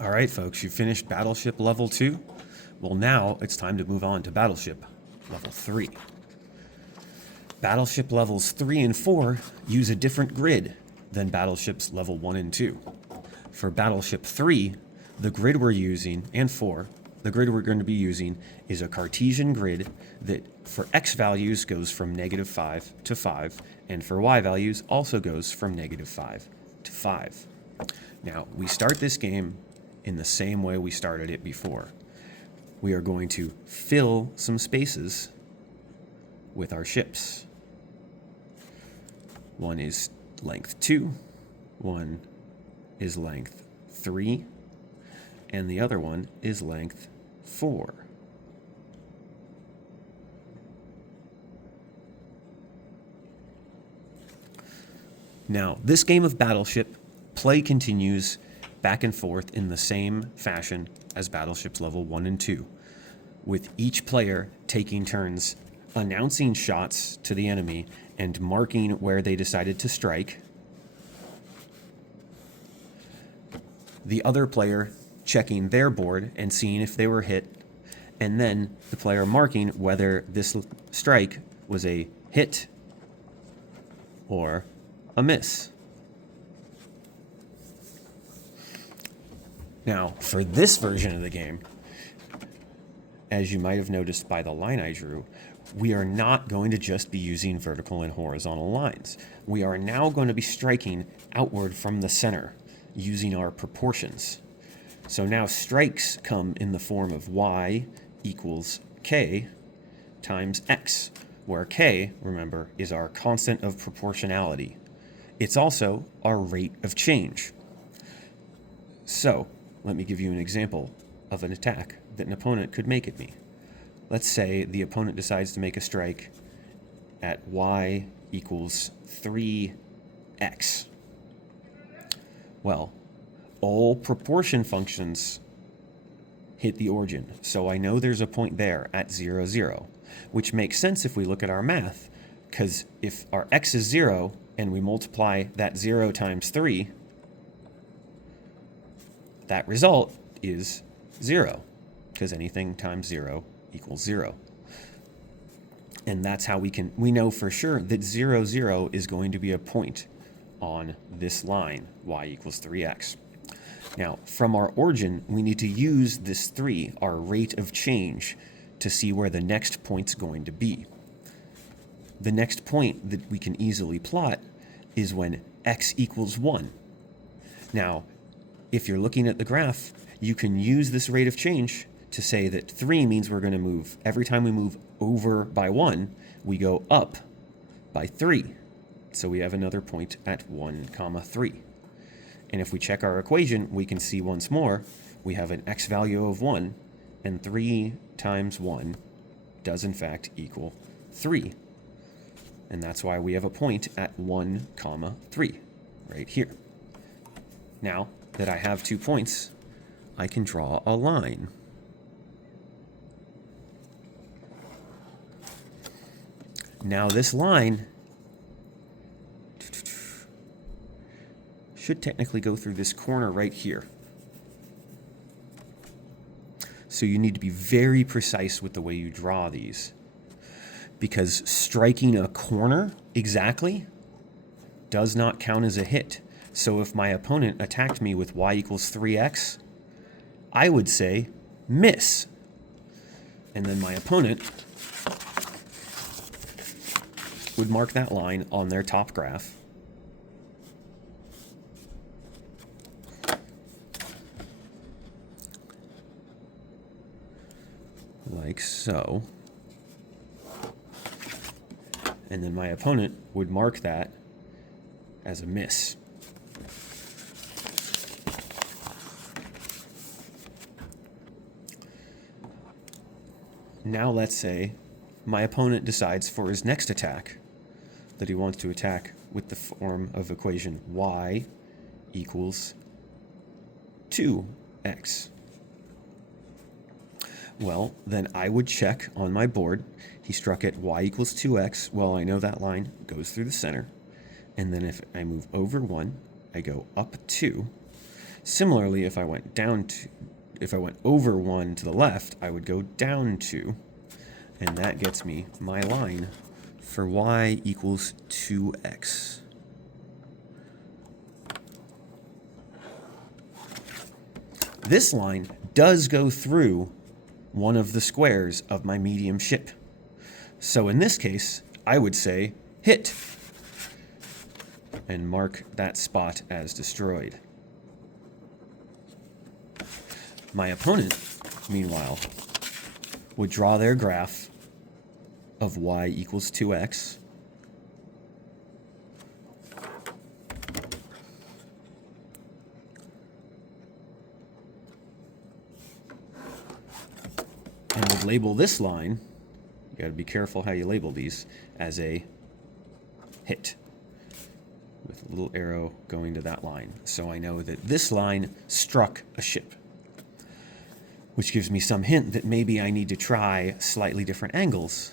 All right, folks, you finished Battleship Level 2. Well, now it's time to move on to Battleship Level 3. Battleship Levels 3 and 4 use a different grid than Battleships Level 1 and 2. For Battleship 3, the grid we're using, and 4, the grid we're going to be using is a Cartesian grid that for x values goes from -5 to 5, and for y values also goes from -5 to 5. Now, we start this game in the same way we started it before. We are going to fill some spaces with our ships. One is length 2, one is length 3, and the other one is length 4. Now, this game of Battleship, play continues back and forth in the same fashion as Battleships Level 1 and 2, with each player taking turns announcing shots to the enemy and marking where they decided to strike. The other player checking their board and seeing if they were hit, and then the player marking whether this strike was a hit or a miss. Now, for this version of the game, as you might have noticed by the line I drew, we are not going to just be using vertical and horizontal lines. We are now going to be striking outward from the center using our proportions. So now strikes come in the form of y equals k times x, where k, remember, is our constant of proportionality. It's also our rate of change. So, let me give you an example of an attack that an opponent could make at me. Let's say the opponent decides to make a strike at y equals 3x. Well, all proportion functions hit the origin, so I know there's a point there at 0, 0, which makes sense if we look at our math, because if our x is 0 and we multiply that 0 times 3, that result is 0, because anything times 0 equals 0. And that's how we know for sure that 0, 0 is going to be a point on this line, y equals 3x. Now, from our origin, we need to use this 3, our rate of change, to see where the next point's going to be. The next point that we can easily plot is when x equals 1. Now, if you're looking at the graph, you can use this rate of change to say that 3 means we're going to move. Every time we move over by 1, we go up by 3. So we have another point at 1, 3. And if we check our equation, we can see once more, we have an x value of 1, and 3 times 1 does in fact equal 3. And that's why we have a point at 1, 3, right here. Now that I have 2 points, I can draw a line. Now this line should technically go through this corner right here. So you need to be very precise with the way you draw these, because striking a corner exactly does not count as a hit. So if my opponent attacked me with y equals 3x, I would say miss. And then my opponent would mark that line on their top graph. Like so. And then my opponent would mark that as a miss. Now let's say my opponent decides for his next attack that he wants to attack with the form of equation y equals 2x. Well, then I would check on my board. He struck at y equals 2x. Well, I know that line goes through the center. And then if I move over 1, I go up 2. Similarly, if I went over 1 to the left, I would go down 2, and that gets me my line for y equals 2x. This line does go through one of the squares of my medium ship. So in this case, I would say hit and mark that spot as destroyed. My opponent, meanwhile, would draw their graph of y equals 2x. And would label this line, you got to be careful how you label these, as a hit, with a little arrow going to that line. So I know that this line struck a ship, which gives me some hint that maybe I need to try slightly different angles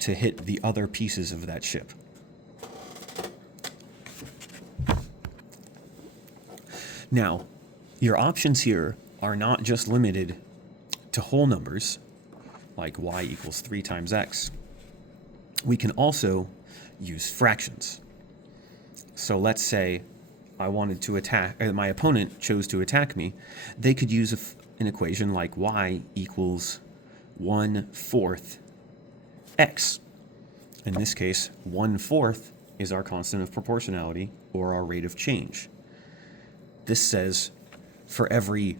to hit the other pieces of that ship. Now, your options here are not just limited to whole numbers, like y equals 3 times x. We can also use fractions. So let's say I wanted to attack, or my opponent chose to attack me. They could use an equation like y equals 1/4 x. In this case, 1/4 is our constant of proportionality, or our rate of change. This says for every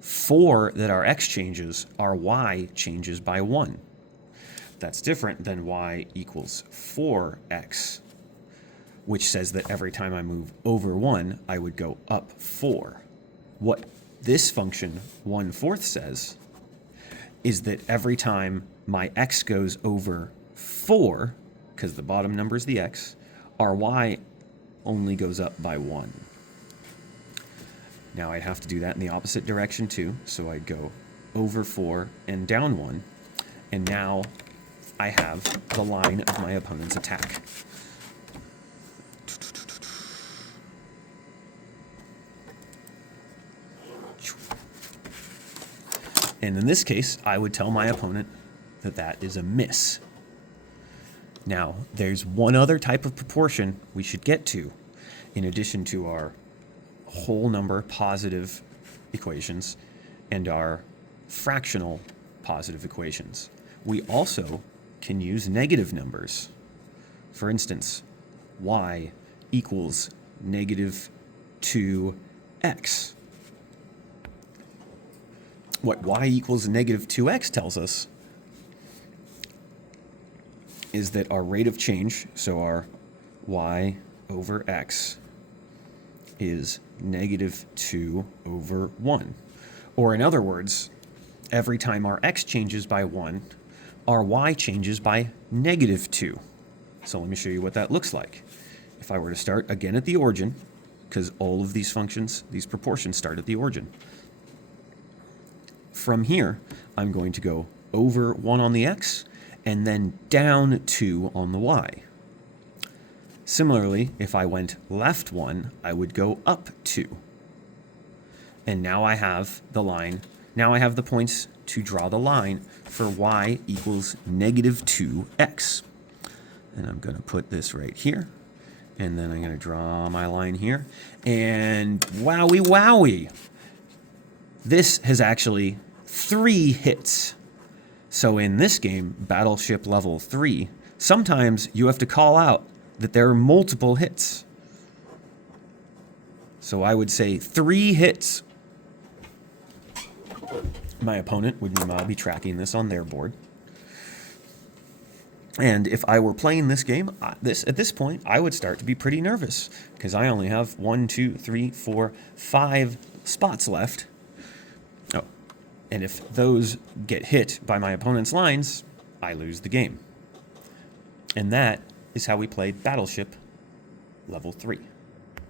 4 that our x changes, our y changes by 1. That's different than y equals 4x, which says that every time I move over 1, I would go up 4. What this function 1/4 says is that every time my x goes over 4, because the bottom number is the x, our y only goes up by 1. Now I'd have to do that in the opposite direction too, so I'd go over 4 and down 1, and now I have the line of my opponent's attack. And in this case, I would tell my opponent that that is a miss. Now, there's one other type of proportion we should get to, in addition to our whole number positive equations and our fractional positive equations. We also can use negative numbers. For instance, y equals negative 2x. What y equals negative 2x tells us is that our rate of change, so our y over x, is negative 2 over 1. Or in other words, every time our x changes by 1, our y changes by negative 2. So let me show you what that looks like. If I were to start again at the origin, because all of these functions, these proportions start at the origin. From here, I'm going to go over 1 on the x, and then down 2 on the y. Similarly, if I went left 1, I would go up 2. And now I have the line, now I have the points to draw the line for y equals negative 2x. And I'm going to put this right here, and then I'm going to draw my line here, and wowie wowie! This has actually 3 hits. So in this game, Battleship Level 3, sometimes you have to call out that there are multiple hits. So I would say 3 hits. My opponent would meanwhile be tracking this on their board. And if I were playing this game, at this point, I would start to be pretty nervous, because I only have 1, 2, 3, 4, 5 spots left. Oh, and if those get hit by my opponent's lines, I lose the game. And that is how we play Battleship Level 3.